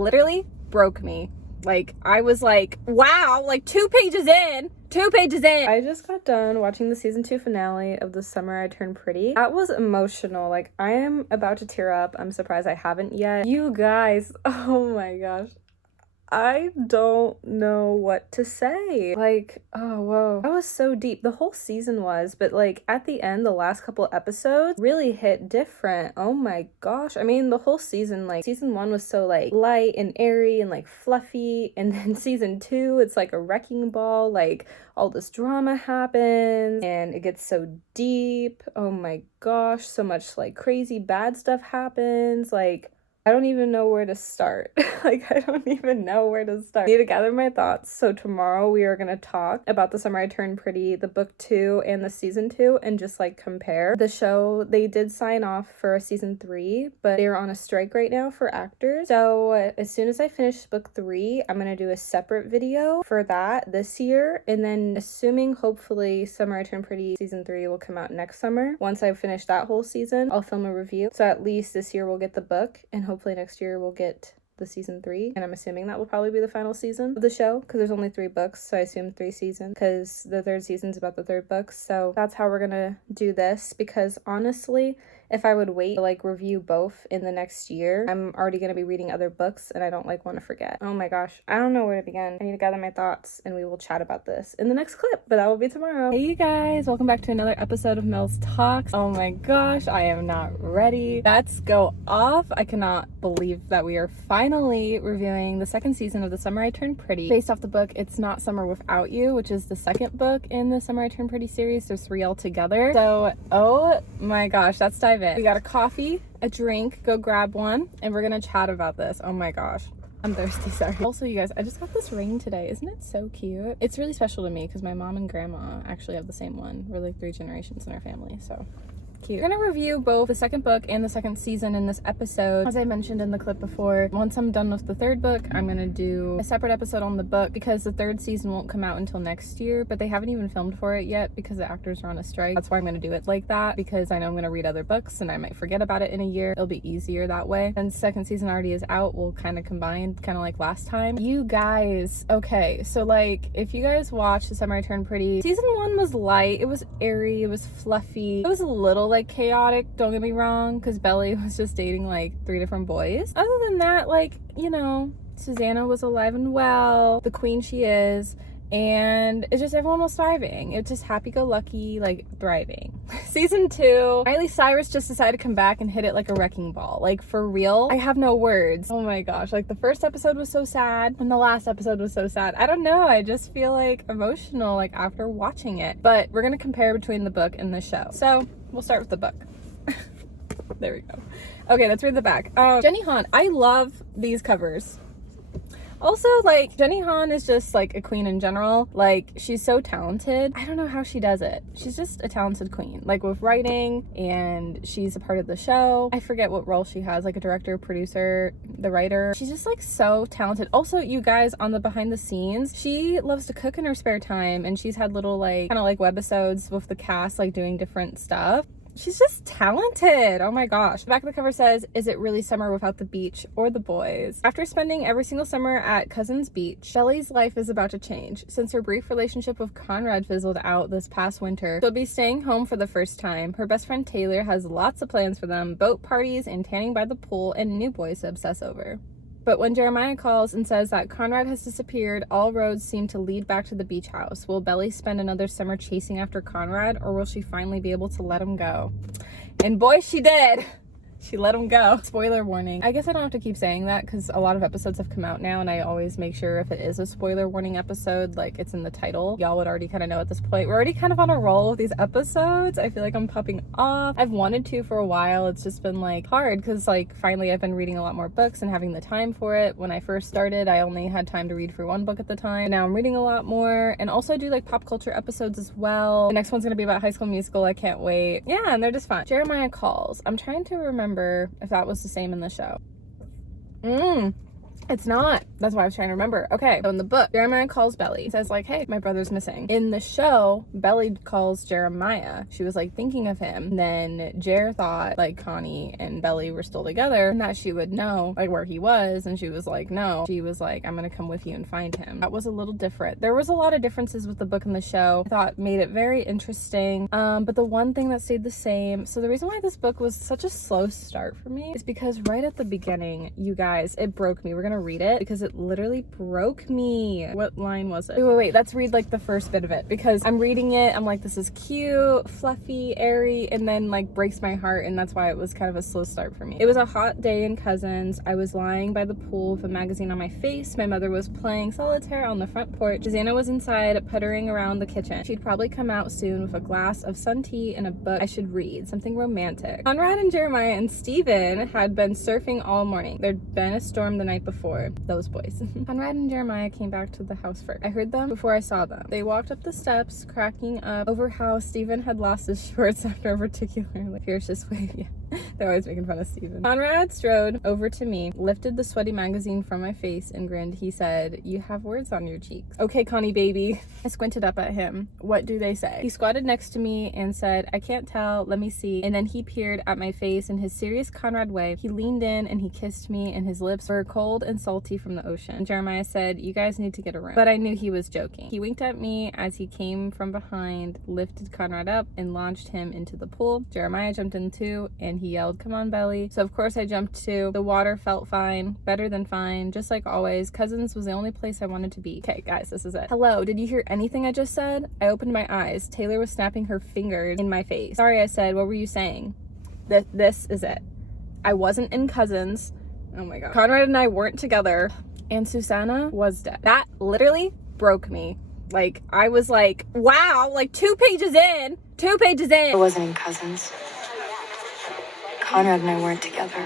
literally broke me. Like, I was like, wow, like 2 pages in. I just got done watching the season 2 finale of The Summer I Turned Pretty. That was emotional. Like, I am about to tear up. I'm surprised I haven't yet. You guys, oh my gosh. I don't know what to say. Like, oh, whoa. That was so deep. The whole season was, but like at the end, the last couple episodes really hit different. Oh my gosh. I mean, the whole season, like season 1 was so like light and airy and like fluffy. And then season 2, it's like a wrecking ball. Like all this drama happens and it gets so deep. Oh my gosh. So much like crazy bad stuff happens. Like, I don't even know where to start. Like, I don't even know where to start. I need to gather my thoughts. So tomorrow we are going to talk about The Summer I Turned Pretty, the book 2 and the season 2, and just like compare. The show, they did sign off for a season 3, but they're on a strike right now for actors. So as soon as I finish book 3, I'm going to do a separate video for that this year. And then assuming hopefully Summer I Turned Pretty season 3 will come out next summer. Once I finish that whole season, I'll film a review. So at least this year we'll get the book, and hopefully next year we'll get the season 3, and I'm assuming that will probably be the final season of the show because there's only 3 books, so I assume 3 seasons because the 3rd season's about the 3rd book. So that's how we're gonna do this, because honestly, if I would wait to like review both in the next year, I'm already gonna be reading other books and I don't like want to forget. Oh my gosh, I don't know where to begin. I need to gather my thoughts and we will chat about this in the next clip, but that will be tomorrow. Hey you guys, welcome back to another episode of Mels Talks. Oh my gosh, I am not ready. Let's go off. I cannot believe that we are finally reviewing the 2nd season of The Summer I Turned Pretty, based off the book It's Not Summer Without You, which is the 2nd book in the Summer I Turned Pretty series. There's 3 altogether. So, oh my gosh, let's dive in. We got a coffee, a drink, go grab one, and we're gonna chat about this. Oh my gosh. I'm thirsty, sorry. Also, you guys, I just got this ring today. Isn't it so cute? It's really special to me because my mom and grandma actually have the same one. We're like 3 generations in our family, so cute. We're gonna review both the 2nd book and the 2nd season in this episode. As I mentioned in the clip before, once I'm done with the 3rd book, I'm gonna do a separate episode on the book because the 3rd season won't come out until next year, but they haven't even filmed for it yet because the actors are on a strike. That's why I'm gonna do it like that, because I know I'm gonna read other books and I might forget about it in a year. It'll be easier that way. And 2nd season already is out. We'll kind of combine, kind of like last time. You guys, okay, so like if you guys watched The Summer I Turned Pretty, season 1 was light, it was airy, it was fluffy, it was a little like chaotic, don't get me wrong, because Belly was just dating like 3 different boys. Other than that, like, you know, Susanna was alive and well, the queen she is, and it's just everyone was thriving. It's just happy-go-lucky, like thriving. Season 2, Miley Cyrus just decided to come back and hit it like a wrecking ball. Like, for real, I have no words. Oh my gosh, like the first episode was so sad and the last episode was so sad. I don't know, I just feel like emotional like after watching it. But we're gonna compare between the book and the show. So we'll start with the book. There we go. Okay, let's read the back. Jenny Han, I love these covers. Also, like, Jenny Han is just, like, a queen in general. Like, she's so talented. I don't know how she does it. She's just a talented queen. Like, with writing, and she's a part of the show. I forget what role she has, like a director, producer, the writer. She's just, like, so talented. Also, you guys, on the behind the scenes, she loves to cook in her spare time, and she's had little, like, kind of like webisodes with the cast, like, doing different stuff. She's just talented. Oh my gosh. The back of the cover says, is it really summer without the beach or the boys? After spending every single summer at Cousins Beach, Shelley's life is about to change. Since her brief relationship with Conrad fizzled out this past winter, she'll be staying home for the first time. Her best friend Taylor has lots of plans for them, boat parties and tanning by the pool and new boys to obsess over. But when Jeremiah calls and says that Conrad has disappeared, all roads seem to lead back to the beach house. Will Belly spend another summer chasing after Conrad, or will she finally be able to let him go? And boy, she did! She let him go. Spoiler warning. I guess I don't have to keep saying that because a lot of episodes have come out now and I always make sure if it is a spoiler warning episode, like it's in the title. Y'all would already kind of know at this point. We're already kind of on a roll with these episodes. I feel like I'm popping off. I've wanted to for a while. It's just been like hard because like finally I've been reading a lot more books and having the time for it. When I first started, I only had time to read for 1 book at the time. And now I'm reading a lot more, and also I do like pop culture episodes as well. The next one's gonna be about High School Musical. I can't wait. Yeah, and they're just fun. Jeremiah calls. I'm trying to remember if that was the same in the show. It's not. That's why I was trying to remember. Okay, so in the book, Jeremiah calls Belly. He says like, hey, my brother's missing. In the show, Belly calls Jeremiah. She was like thinking of him. And then Jer thought like Connie and Belly were still together and that she would know like where he was. And she was like, no. She was like, I'm gonna come with you and find him. That was a little different. There was a lot of differences with the book and the show. I thought made it very interesting. But the one thing that stayed the same. So the reason why this book was such a slow start for me is because right at the beginning, you guys, it broke me. We're gonna read it because it literally broke me. What line was it? Wait, let's read like the first bit of it because I'm reading it. I'm like, this is cute, fluffy, airy, and then like breaks my heart, and that's why it was kind of a slow start for me. It was a hot day in Cousins. I was lying by the pool with a magazine on my face. My mother was playing solitaire on the front porch. Susanna was inside puttering around the kitchen. She'd probably come out soon with a glass of sun tea and a book I should read, something romantic. Conrad and Jeremiah and Steven had been surfing all morning. There'd been a storm the night before. Those boys. Conrad and Jeremiah came back to the house first. I heard them before I saw them. They walked up the steps, cracking up over how Steven had lost his shorts after a particularly fierce wave. Yeah. They're always making fun of Steven. Conrad strode over to me, lifted the sweaty magazine from my face, and grinned. He said, you have words on your cheeks. Okay, Connie baby. I squinted up at him. What do they say? He squatted next to me and said, I can't tell, let me see. And then he peered at my face in his serious Conrad way. He leaned in and he kissed me, and his lips were cold and salty from the ocean. Jeremiah said, you guys need to get a room. But I knew he was joking. He winked at me as he came from behind, lifted Conrad up, and launched him into the pool. Jeremiah jumped in too, and he yelled, come on, Belly. So of course I jumped too. The water felt fine, better than fine, just like always. Cousins was the only place I wanted to be. Okay, guys, this is it. Hello, did you hear anything I just said? I opened my eyes. Taylor was snapping her fingers in my face. Sorry, I said. What were you saying? This is it. I wasn't in Cousins. Oh my god. Conrad and I weren't together, and Susanna was dead. That literally broke me. Like, I was like, wow, like 2 pages in. I wasn't in Cousins. Conrad and I weren't together,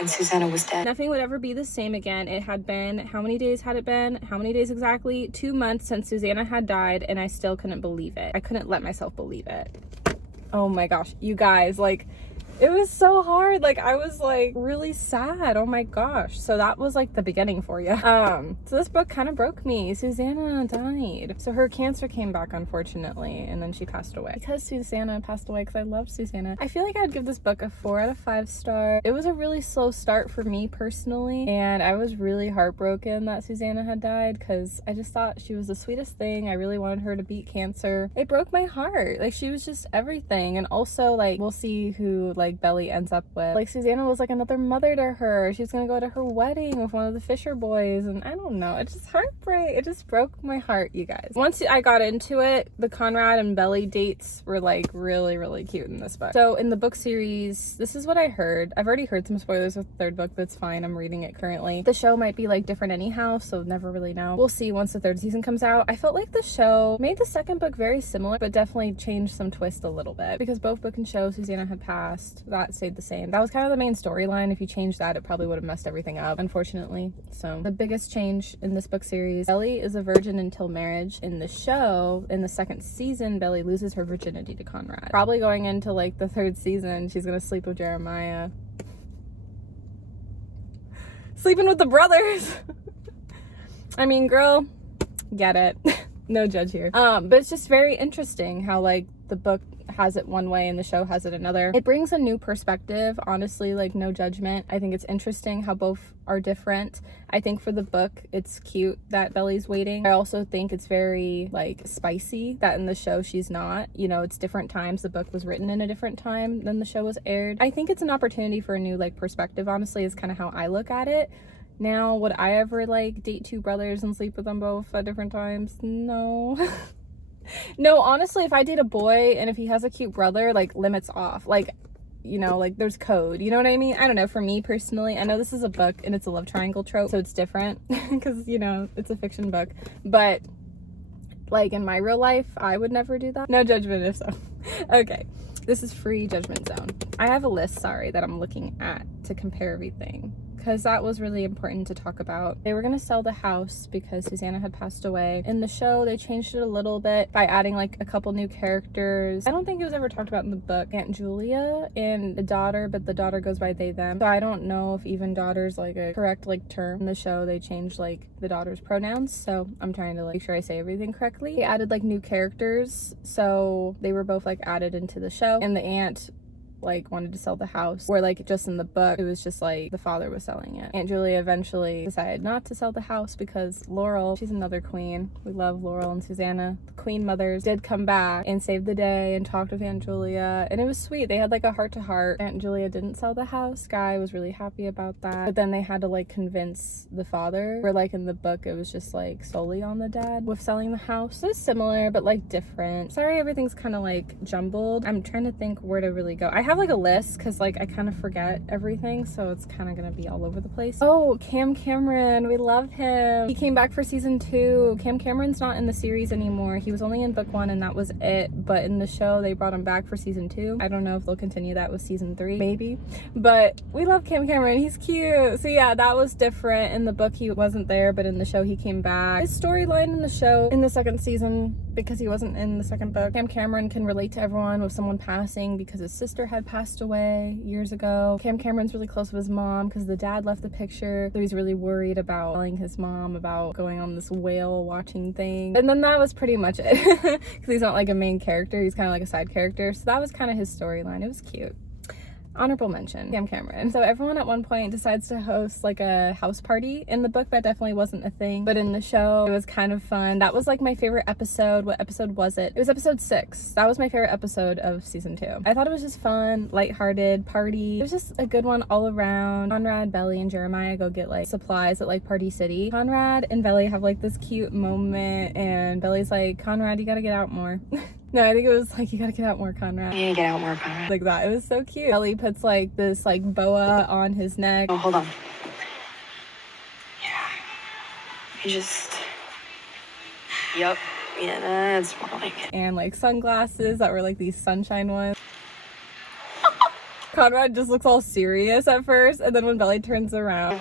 and Susanna was dead. Nothing would ever be the same again. It had been, how many days had it been? How many days exactly? 2 months since Susanna had died, and I still couldn't believe it. I couldn't let myself believe it. Oh my gosh, you guys, like, it was so hard. Like, I was like really sad. Oh my gosh. So that was like the beginning for you. So this book kind of broke me. Susanna died. So her cancer came back, unfortunately, and then she passed away. Because Susanna passed away, because I loved Susanna, I feel like I'd give this book a 4 out of 5 star. It was a really slow start for me personally, and I was really heartbroken that Susanna had died because I just thought she was the sweetest thing. I really wanted her to beat cancer. It broke my heart. Like, she was just everything. And also, like, we'll see who like Belly ends up with. Like, Susanna was like another mother to her. She's gonna go to her wedding with one of the Fisher boys, and I don't know, it's just heartbreak. It just broke my heart, you guys. Once I got into it, the Conrad and Belly dates were like really cute in this book. So in the book series, this is what I heard. I've already heard some spoilers with the 3rd book, but it's fine. I'm reading it currently. The show might be like different anyhow, so never really know. We'll see once the 3rd season comes out. I felt like the show made the 2nd book very similar, but definitely changed some twist a little bit because both book and show, Susanna had passed. That stayed the same. That was kind of the main storyline. If you changed that, it probably would have messed everything up, unfortunately. So the biggest change in this book series, Belly is a virgin until marriage. In the show, in the 2nd season, Belly loses her virginity to Conrad. Probably going into like the 3rd season, she's gonna sleep with Jeremiah. Sleeping with the brothers. I mean, girl, get it. No judge here. But it's just very interesting how like the book has it one way and the show has it another. It brings a new perspective, honestly, like no judgment. I think it's interesting how both are different. I think for the book, it's cute that Belly's waiting. I also think it's very like spicy that in the show she's not. You know, it's different times. The book was written in a different time than the show was aired. I think it's an opportunity for a new like perspective, honestly, is kind of how I look at it. Now, would I ever like date 2 brothers and sleep with them both at different times? No. No, honestly, if I date a boy and if he has a cute brother, like, limits off. Like, you know, like, there's code. You know what I mean? I don't know. For me, personally, I know this is a book and it's a love triangle trope, so it's different because, you know, it's a fiction book. But, like, in my real life, I would never do that. No judgment if so. Okay. This is free judgment zone. I have a list, sorry, that I'm looking at to compare everything. because that was really important to talk about. They were gonna sell the house because Susanna had passed away. In the show, they changed it a little bit by adding like a couple new characters. I don't think it was ever talked about in the book. Aunt Julia and the daughter, but the daughter goes by they, them. So I don't know if even daughter's like a correct like term. In the show, they changed like the daughter's pronouns, so I'm trying to like make sure I say everything correctly. They added like new characters, so they were both like added into the show. And the aunt like wanted to sell the house, where like just in the book it was just like the father was selling it. Aunt Julia eventually decided not to sell the house because Laurel, she's another queen, we love Laurel and Susanna, the queen mothers, did come back and save the day and talked with Aunt Julia, and it was sweet. They had like a heart-to-heart. Aunt Julia didn't sell the house. Guy was really happy about that, but then they had to like convince the father, where like in the book it was just like solely on the dad with selling the house. It was similar but like different. Sorry, everything's kind of like jumbled. I'm trying to think where to really go. I have like a list because like I kind of forget everything, so it's kind of gonna be all over the place. Oh, Cam Cameron, we love him. He came back for season 2. Cam Cameron's not in the series anymore. He was only in book 1 and that was it, but in the show they brought him back for season 2. I don't know if they'll continue that with season 3, maybe, but we love Cam Cameron. He's cute. So yeah, that was different. In the book he wasn't there, but in the show he came back. His storyline in the show in the second season, because he wasn't in the second book, Cam Cameron can relate to everyone with someone passing because his sister had passed away years ago. Cam Cameron's really close with his mom because the dad left the picture, so he's really worried about telling his mom about going on this whale watching thing. And then that was pretty much it, because he's not like a main character, he's kind of like a side character, so that was kind of his storyline. It was cute. Honorable mention, Cam Cameron. So everyone at one point decides to host like a house party. In the book that definitely wasn't a thing, but in the show it was kind of fun. That was like my favorite episode. What episode was it? It was episode 6. That was my favorite episode of season 2. I thought it was just fun, lighthearted party. It was just a good one all around. Conrad, Belly, and Jeremiah go get like supplies at like Party City. Conrad and Belly have like this cute moment, and Belly's like, Conrad, you gotta get out more. No, I think it was like, you gotta get out more, Conrad. You need to get out more, Conrad. Like that. It was so cute. Belly puts like this like boa on his neck. Oh, hold on. Yeah. You just... Yup. Yeah, that's more like it. And like sunglasses that were like these sunshine ones. Conrad just looks all serious at first, and then when Belly turns around,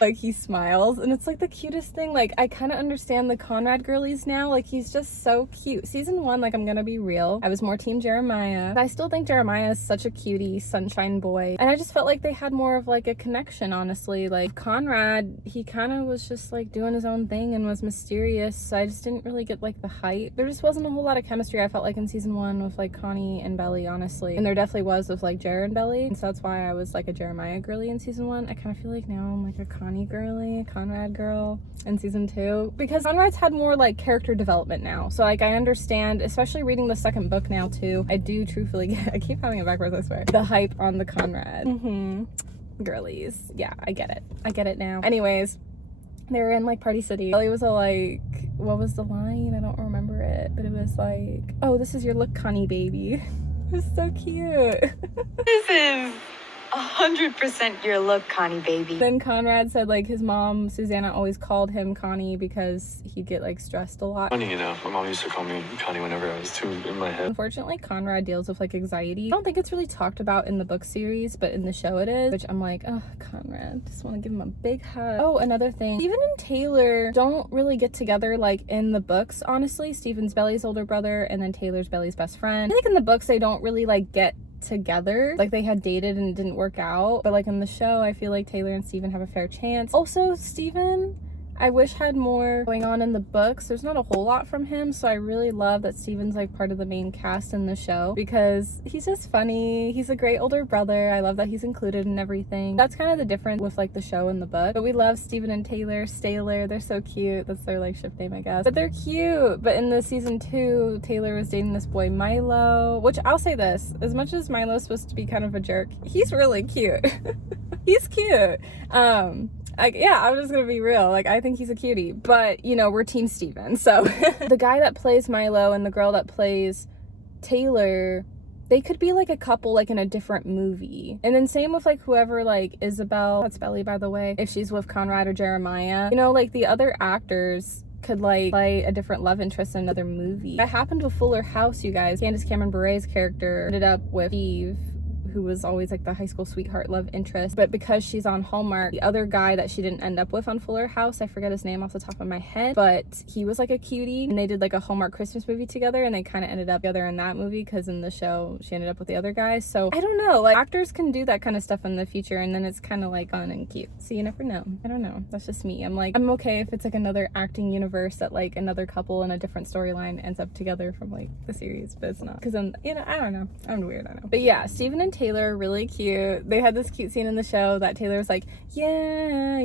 like he smiles, and it's like the cutest thing. Like I kind of understand the Conrad girlies now. Like he's just so cute. Season 1, like I'm gonna be real, I was more team Jeremiah, but I still think Jeremiah is such a cutie sunshine boy, and I just felt like they had more of like a connection, honestly. Like Conrad, he kind of was just like doing his own thing and was mysterious, so I just didn't really get like the hype. There just wasn't a whole lot of chemistry, I felt like, in season 1 with like Connie and Belly, honestly, and there definitely was with like Jer and Belly, and so that's why I was like a Jeremiah girly in season 1. I kind of feel like now I'm like a Connie girly, Conrad girl in season 2, because Conrad's had more like character development now. So like I understand, especially reading the second book now too, I do truthfully get, I keep having it backwards, I swear, the hype on the Conrad girlies. Yeah, I get it now. Anyways, they were in like Party City. Ellie was all like, what was the line? I don't remember it, but it was like, oh, this is your look, Connie baby. It was so cute. This is 100% your look, Connie baby. Then Conrad said like his mom, Susanna, always called him Connie because he'd get like stressed a lot. Funny, you know, my mom used to call me Connie whenever I was too in my head. Unfortunately, Conrad deals with like anxiety. I don't think it's really talked about in the book series, but in the show it is, which I'm like, oh, Conrad, just want to give him a big hug. Oh, another thing, Steven and Taylor don't really get together like in the books, honestly. Steven's Belly's older brother, and then Taylor's Belly's best friend. I think in the books they don't really like get together. Like they had dated and it didn't work out, but like in the show I feel like Taylor and Steven have a fair chance. Also, Steven, I wish had more going on in the books. There's not a whole lot from him, so I really love that Steven's like part of the main cast in the show because he's just funny. He's a great older brother. I love that he's included in everything. That's kind of the difference with like the show and the book. But we love Steven and Taylor. Staylor, they're so cute. That's their like ship name, I guess. But they're cute. But in the season 2, Taylor was dating this boy Milo, which I'll say this, as much as Milo's supposed to be kind of a jerk, he's really cute. He's cute. Like, yeah, I'm just gonna be real. Like, I think he's a cutie, but you know, we're Team Steven. So the guy that plays Milo and the girl that plays Taylor, they could be like a couple like in a different movie. And then same with like whoever, like Isabel, that's Belly by the way, if she's with Conrad or Jeremiah, you know, like the other actors could like play a different love interest in another movie. That happened with Fuller House, you guys. Candace Cameron Bure's character ended up with Eve, who was always like the high school sweetheart love interest. But because she's on Hallmark, the other guy that she didn't end up with on Fuller House, I forget his name off the top of my head, but he was like a cutie, and they did like a Hallmark Christmas movie together, and they kind of ended up together in that movie because in the show she ended up with the other guy. So I don't know, like actors can do that kind of stuff in the future, and then it's kind of like fun and cute. So you never know. I don't know. That's just me. I'm like, I'm okay if it's like another acting universe that like another couple in a different storyline ends up together from like the series, but it's not, because I'm, you know, I don't know. I'm weird, I know. But yeah, Steven and Taylor, really cute. They had this cute scene in the show that Taylor was like, yeah,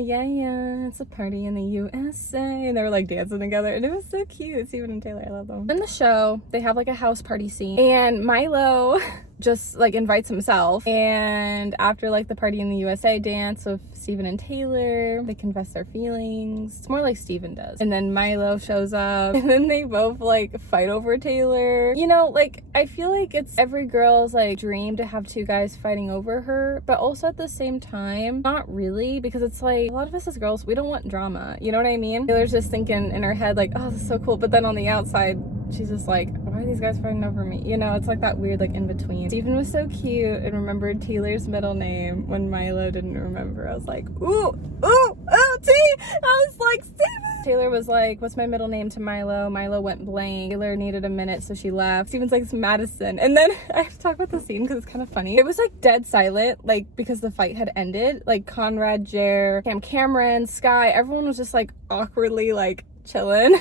it's a party in the USA, and they were like dancing together, and it was so cute. Steven and Taylor, I love them. In the show, they have like a house party scene, and Milo just like invites himself, and after like the party in the USA dance with Steven and Taylor, they confess their feelings. It's more like Steven does, and then Milo shows up, and then they both like fight over Taylor. You know, like I feel like it's every girl's like dream to have two guys fighting over her, but also at the same time not really, because it's like a lot of us as girls, we don't want drama, you know what I mean? Taylor's just thinking in her head like, oh, this is so cool, but then on the outside she's just like, why are these guys fighting over me? You know, it's like that weird like in between. Steven was so cute and remembered Taylor's middle name when Milo didn't remember. I was like, ooh, T! I was like, Steven! Taylor was like, what's my middle name to Milo? Milo went blank. Taylor needed a minute, so she left. Steven's like, it's Madison. And then I have to talk about the scene because it's kind of funny. It was like dead silent, like because the fight had ended. Like Conrad, Jer, Cameron, Sky, everyone was just like awkwardly like chilling.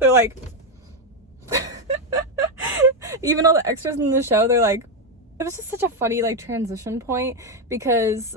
They're like, even all the extras in the show, they're like, it was just such a funny like transition point, because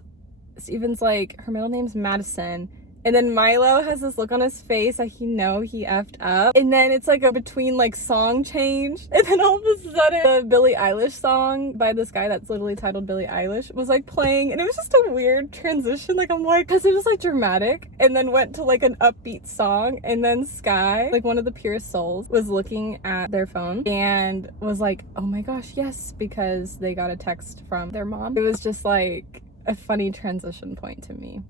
Steven's like, her middle name's Madison, and then Milo has this look on his face like he effed up, and then it's like a between like song change, and then all of a sudden the Billie Eilish song by this guy that's literally titled Billie Eilish was like playing, and it was just a weird transition. Like I'm like, because it was like dramatic and then went to like an upbeat song, and then Sky, like one of the purest souls, was looking at their phone and was like, oh my gosh, yes, because they got a text from their mom. It was just like a funny transition point to me.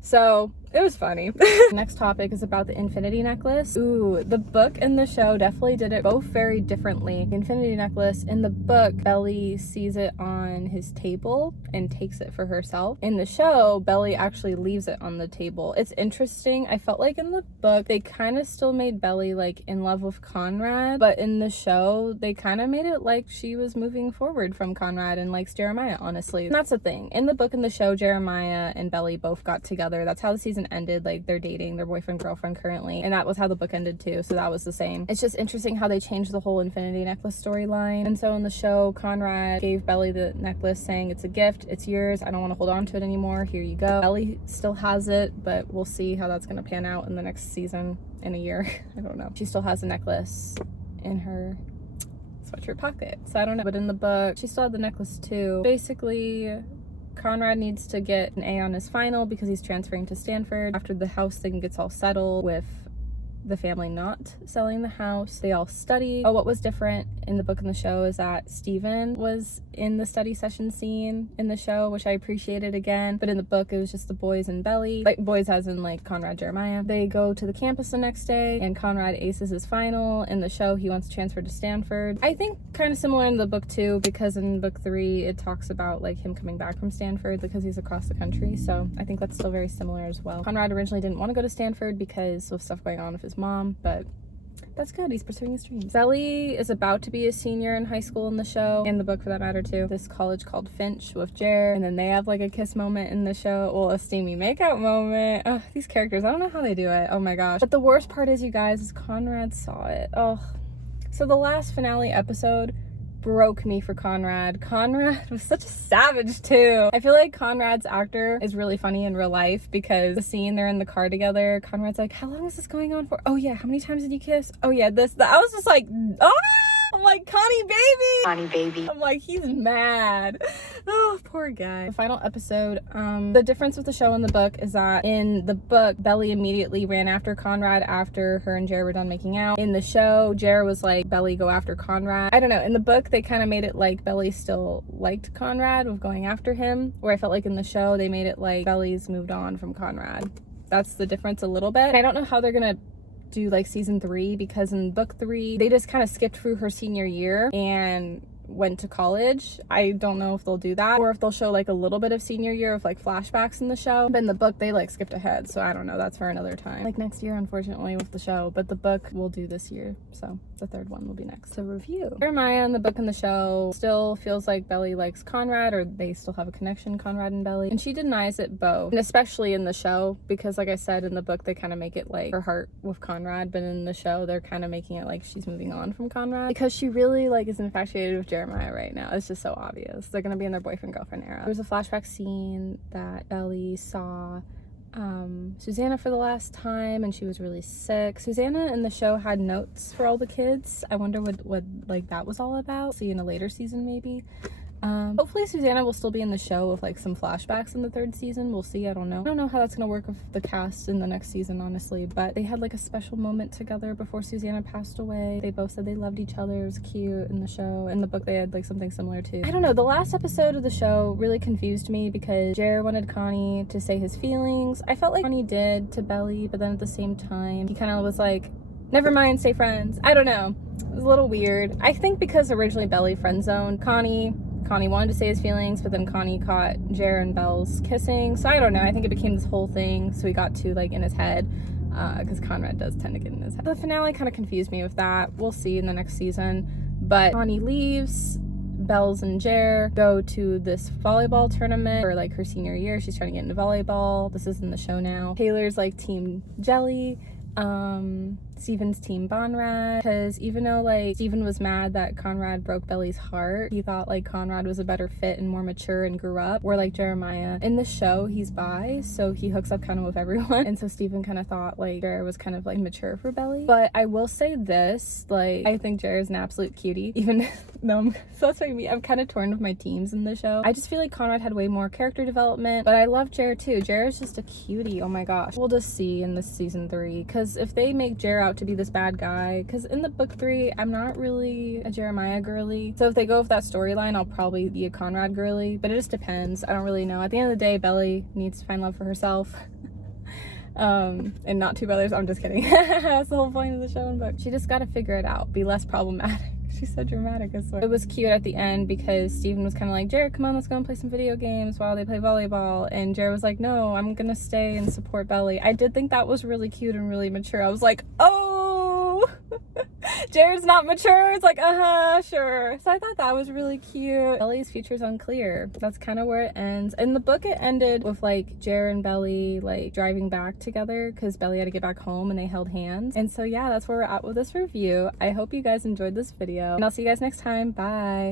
So it was funny. Next topic is about the infinity necklace. Ooh, the book and the show definitely did it both very differently. The infinity necklace, in the book, Belly sees it on his table and takes it for herself. In the show, Belly actually leaves it on the table. It's interesting. I felt like in the book, they kind of still made Belly like in love with Conrad, but in the show, they kind of made it like she was moving forward from Conrad and likes Jeremiah, honestly. And that's the thing. In the book and the show, Jeremiah and Belly both got together. That's how the season ended. Like they're dating, their boyfriend girlfriend currently, and that was how the book ended too, so that was the same. It's just interesting how they changed the whole infinity necklace storyline. And so in the show, Conrad gave Belly the necklace saying, it's a gift, it's yours, I don't want to hold on to it anymore, here you go. Belly still has it, but we'll see how that's going to pan out in the next season, in a year. I don't know. She still has the necklace in her sweatshirt pocket, so I don't know. But in the book, she still had the necklace too. Basically, Conrad needs to get an A on his final because he's transferring to Stanford. After the house thing gets all settled with the family not selling the house, they all study. Oh, what was different in the book and the show is that Steven was in the study session scene in the show, which I appreciated again. But in the book, it was just the boys and Belly. Like, boys as in like Conrad, Jeremiah. They go to the campus the next day, and Conrad aces his final. In the show, he wants to transfer to Stanford. I think kind of similar in the book too, because in book 3, it talks about like him coming back from Stanford because he's across the country. So I think that's still very similar as well. Conrad originally didn't want to go to Stanford because of stuff going on with his mom, but that's good. He's pursuing his dreams. Belly is about to be a senior in high school in the show, and the book for that matter too. This college called Finch with Jer, and then they have like a kiss moment in the show. Well, a steamy makeout moment. Ugh, these characters, I don't know how they do it. Oh my gosh. But the worst part is, you guys, is Conrad saw it. Oh, so the last finale episode broke me for Conrad. Conrad was such a savage too. I feel like Conrad's actor is really funny in real life, because the scene they're in the car together, Conrad's like, how long is this going on for? Oh yeah, how many times did you kiss? Oh yeah, this, that. I was just like, ah! I'm like, Connie baby! Connie baby. I'm like, he's mad. Oh, poor guy. The final episode, the difference with the show and the book is that in the book, Belly immediately ran after Conrad after her and Jer were done making out. In the show, Jer was like, Belly, go after Conrad. I don't know. In the book, they kind of made it like Belly still liked Conrad with going after him, where I felt like in the show, they made it like Belly's moved on from Conrad. That's the difference a little bit. I don't know how they're gonna do like season 3, because in book 3 they just kind of skipped through her senior year and went to college. I don't know if they'll do that or if they'll show like a little bit of senior year of like flashbacks in the show. But in the book, they like skipped ahead. So I don't know. That's for another time. Like next year, unfortunately, with the show. But the book we'll do this year. So the third one will be next. So review. Jeremiah in the book and the show still feels like Belly likes Conrad, or they still have a connection, Conrad and Belly. And she denies it both. And especially in the show, because like I said, in the book, they kind of make it like her heart with Conrad. But in the show, they're kind of making it like she's moving on from Conrad. Because she really like is infatuated with Jeremiah right now. It's just so obvious. They're gonna be in their boyfriend-girlfriend era. There was a flashback scene that Belly saw Susanna for the last time, and she was really sick. Susanna in the show had notes for all the kids. I wonder what like that was all about. See in a later season maybe. Hopefully Susanna will still be in the show with like some flashbacks in the third season. We'll see. I don't know how that's gonna work with the cast in the next season, honestly, but they had like a special moment together before Susanna passed away. They both said they loved each other. It was cute in the show. In the book they had like something similar too. I don't know, the last episode of the show really confused me because Jer wanted Connie to say his feelings. I felt like Connie did to Belly, but then at the same time he kind of was like, never mind, stay friends. I don't know, it was a little weird. I think because originally Belly friend zoned Connie wanted to say his feelings, but then Connie caught Jer and Bells kissing. So I don't know. I think it became this whole thing. So he got too like in his head, because Conrad does tend to get in his head. The finale kind of confused me with that. We'll see in the next season. But Connie leaves. Bells and Jer go to this volleyball tournament for like her senior year. She's trying to get into volleyball. This is in the show now. Taylor's like team Jelly. Steven's team Bonrad, because even though like Steven was mad that Conrad broke Belly's heart, he thought like Conrad was a better fit and more mature and grew up, where like Jeremiah in the show, he's bi, so he hooks up kind of with everyone, and so Steven kind of thought like Jer was kind of like mature for Belly. But I will say this, like I think Jer is an absolute cutie, even though so that's what I mean, I'm kind of torn with my teams in the show. I just feel like Conrad had way more character development, but I love Jer too. Jer is just a cutie. Oh my gosh. We'll just see in this season 3, because if they make Jer out to be this bad guy, because in the book 3 I'm not really a Jeremiah girly, so if they go with that storyline I'll probably be a Conrad girly, but it just depends. I don't really know. At the end of the day, Belly needs to find love for herself and not two brothers. I'm just kidding. That's the whole point of the show and book. She just got to figure it out, be less problematic. She's so dramatic, I swear. It was cute at the end because Steven was kind of like, Jared, come on, let's go and play some video games while they play volleyball. And Jared was like, no, I'm gonna stay and support Belly. I did think that was really cute and really mature. I was like, oh, Jared's not mature. It's like, sure. So I thought that was really cute. Belly's future's unclear. That's kind of where it ends. In the book, it ended with like Jared and Belly like driving back together because Belly had to get back home and they held hands. And so yeah, that's where we're at with this review. I hope you guys enjoyed this video, and I'll see you guys next time. Bye.